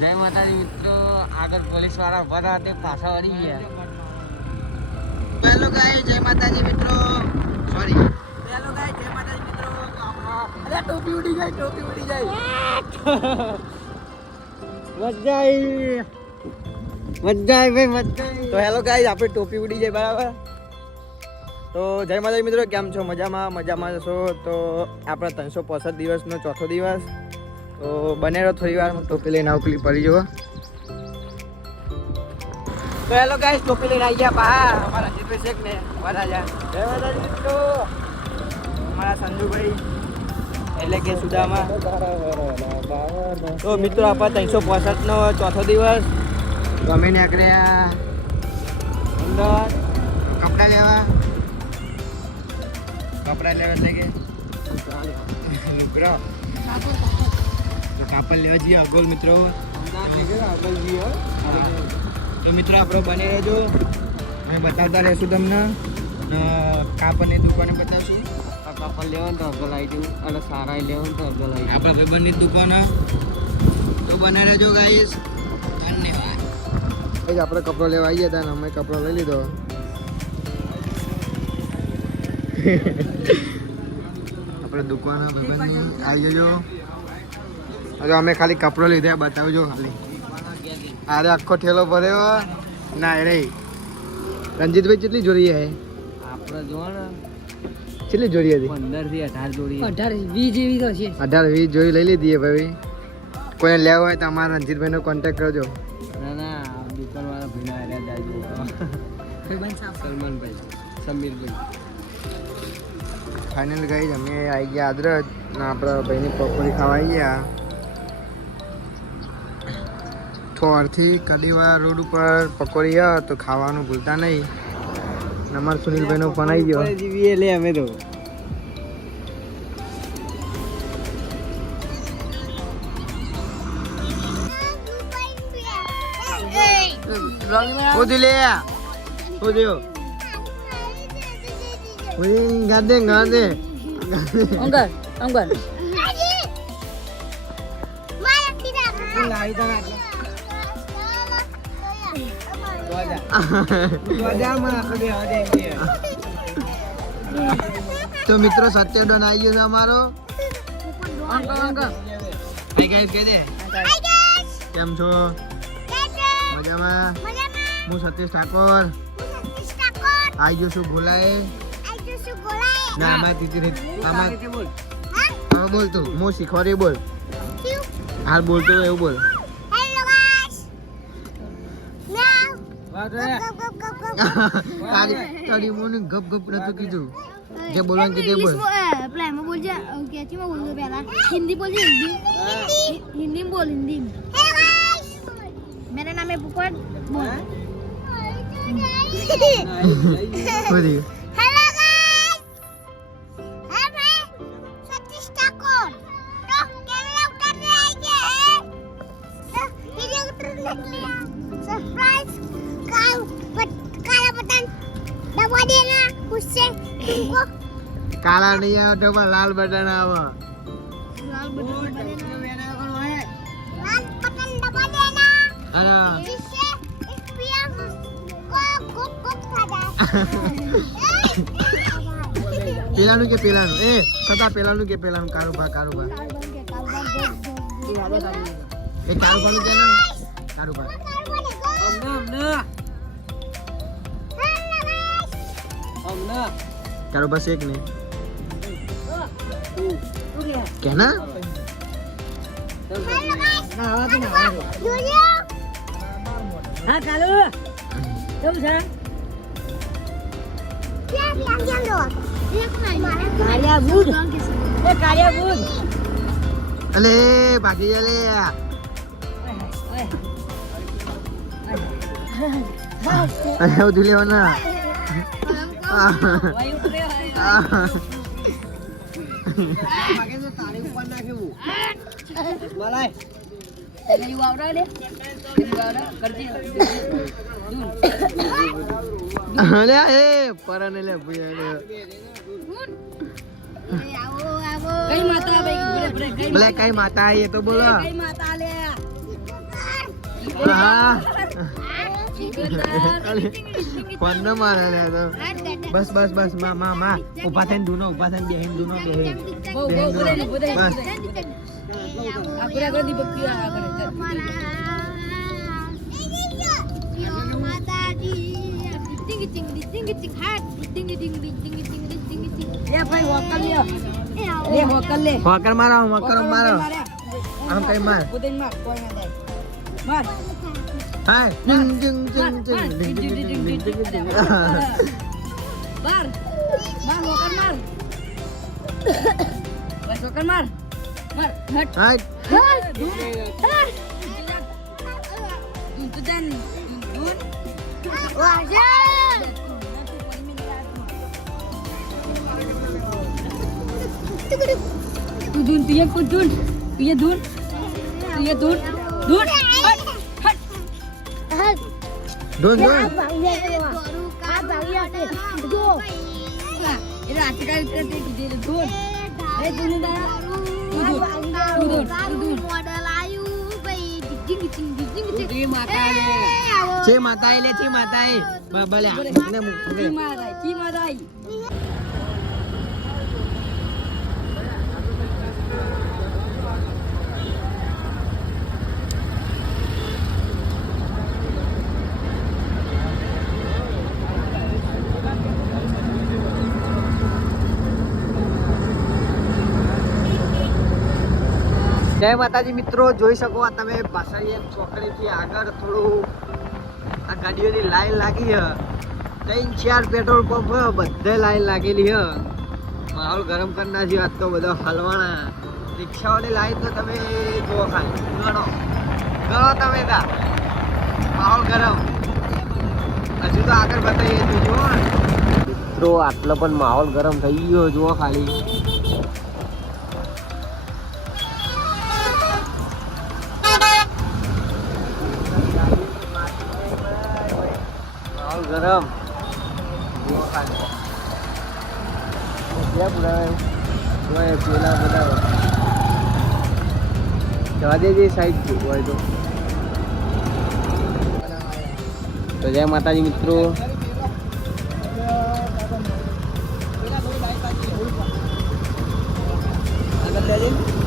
જય માતાજી મિત્રો, આગળ પોલીસ વાળા ઉભા હતા તે પાછા વળી ગયા. હેલો ગાઈસ, જય માતાજી મિત્રો. સોરી. હેલો ગાઈસ, જય માતાજી મિત્રો. અરે ટોપી ઉડી ગઈ, ટોપી ઉડી ગઈ. મજાઈ ભાઈ મજાઈ. તો હેલો ગાઈસ, આપણે ટોપી ઉડી જાય બરાબર. તો જય માતાજી મિત્રો, કેમ છો? મજામાં છો? તો આપણા 365 દિવસનો ચોથો દિવસ. તો બને રહો થોડી વાર, ટોપી લઈને આવું, ક્લિપ પડી જુઓ. તો હેલો ગાઈસ, ટોપી લઈને આવી ગયા બહાર અમારા અજીતભાઈ શેખ ને વરાજા. જય માતાજી મિત્રો. અમારા સંજુભાઈ એટલે કે સુદામા. તો મિત્રો આપણા 365 નો ચોથો દિવસ. તો અમે નીકળ્યા અંદર કપડાં લેવા એટલે કે કાપડ લેવા જઈએ અગોલ મિત્રો. તો મિત્રો આપણે બને રહેજો, અમે બતાવતા રહેશું તમને. કાપડની દુકાને બતાવશું. કાપડ લેવાનું તો અગલ આવી દઉં અને સારા લેવાનું તો અગલ આવી આપણા ભાઈબંધની દુકાન. તો બને રહેજો ગાઈસ. ધન્યવાદ. આપણે કપડો લેવા આવીએ હતા ને અમે કપડો લઈ લીધો. આપણે દુકાન ભાઈબંધની આવી જજો. હવે અમે ખાલી કપડો લીધા બતાવજો ખાલી. અરે આખો ઠેલો ભર્યો ના રે. રંજીતભાઈ કેટલી જોડી હે? આપણે જોવા ને કેટલી જોડી હતી? 15 થી 18 જોડી. 18-20 જેવી તો છે. 18-20 જોડી લઈ લીધી ભાઈ. કોઈને લેવો હોય તો અમારા રંજીતભાઈનો કોન્ટેક્ટ કરજો. ના દુકાન વાળા ભાઈ ના જાય સલમાનભાઈ, સમીરભાઈ. ફાઇનલ ગાઈસ અમે આવી ગયા આદરજ ને આપણા ભાઈની પકોડી ખાવા આવી ગયા. થોરથી કડીવા રોડ ઉપર પકોડી આવે તો ખાવાનું ભૂલતા નહીં. અમારા સુનિલભાઈનો ફોન આવી ગયો. જીવીએ લે અમે તો. ઉધી લે ઉધીઓ ઉધી ગાદે અંગર તો મિત્રો સત્યડોન આવી ગયો છે અમારો. હાય ગાઈસ કે દે. કેમ છો? મજામાં. હું સતીશ ઠાકોર આવી ગયો છું. ભૂલાય ના આમાં તીતી આમાં હવે બોલ તું. હું શીખવાડી બોલ. હાલ બોલતો એવું બોલ. તારી મોને ગપ ગપ નતું કીધું. જે બોલવાનું કીધું બોલ. પ્લાનમાં બોલજે. કેચીમાં બોલજો પહેલા. हिंदी बोलिए. हिंदी में बोल. हिंदी में. मेरा नाम है पुपट. बोल. બોલી. Hello guys. मैं सतीश ठाकुर. तो कैमरा उतारने आई है. तो वीडियो उतारने लिया. सरप्राइज काला बटन दबा देना. उससे तुमको કાળા નહીં આવે તો પણ લાલ બટન આવે. लाल बटन दबा देना. અરે इससे इस पिया को गुप गुप खादा. પેલાનું કે પેલાનું એ છતાં પેલાનું કે પેલાનું કારુબા એ કારુબાનું કે ના કારુબા કારુબા શેખ ને કે ના હા કાલુ કેવું છે? કાળિયા બુધ. એ કાળિયા બુધ. અલે ભાગી જા લે. અરે ઉધી લેવાના. અલે એ પરને લે ભૂયા. કઈ માતા ભાઈ બોલે કઈ માતા એ તો બોલો. કઈ માતા લે હા ફોન ન મારે લે તો બસ બસ બસ માં ઊભા થઈને દૂનો ઊભા થઈને બેહીન દૂનો બેહીન બસ આગળ દીપક આગળ લે ભાઈ હોકલ લે લે હોકલ લે હોકર મારો આમ કઈ માર બુદેન માર કોઈ ના દે માર હાય જિંગ જિંગ જિંગ જિંગ માર માર હોકલ માર બસ હોકલ માર માર હટ હાય દૂન તો જાન દૂન तू दून तू ये कुछ दून तू ये दून दून हट हट દૂન દૂન ये रात का करते दे दून ए दून दादा तू दून ये माता છે માતા આઈ લે છે માતા આઈ ભલે ને की माता आई જય માતાજી મિત્રો, જોઈ શકો આ તમે પાછળ ચોકડીથી આગળ થોડું આ ગાડીઓની લાઈન લાગી હ 3-4 પેટ્રોલ પંપ બધે લાઈન લાગેલી હ માહોલ ગરમ કરના છે આજ તો બધો હલવાના રિક્ષાઓની લાઈન તો તમે જુઓ ખાલી ગણો તમે તા માહોલ ગરમ હજુ તો આગળ બતાવીએ તો જુઓ મિત્રો આટલો પણ માહોલ ગરમ થઈ ગયો જુઓ ખાલી गरम क्या पूरा पेला બધા જવા દેજે સાઈડ હોય તો જય માતાજી મિત્રો આગળ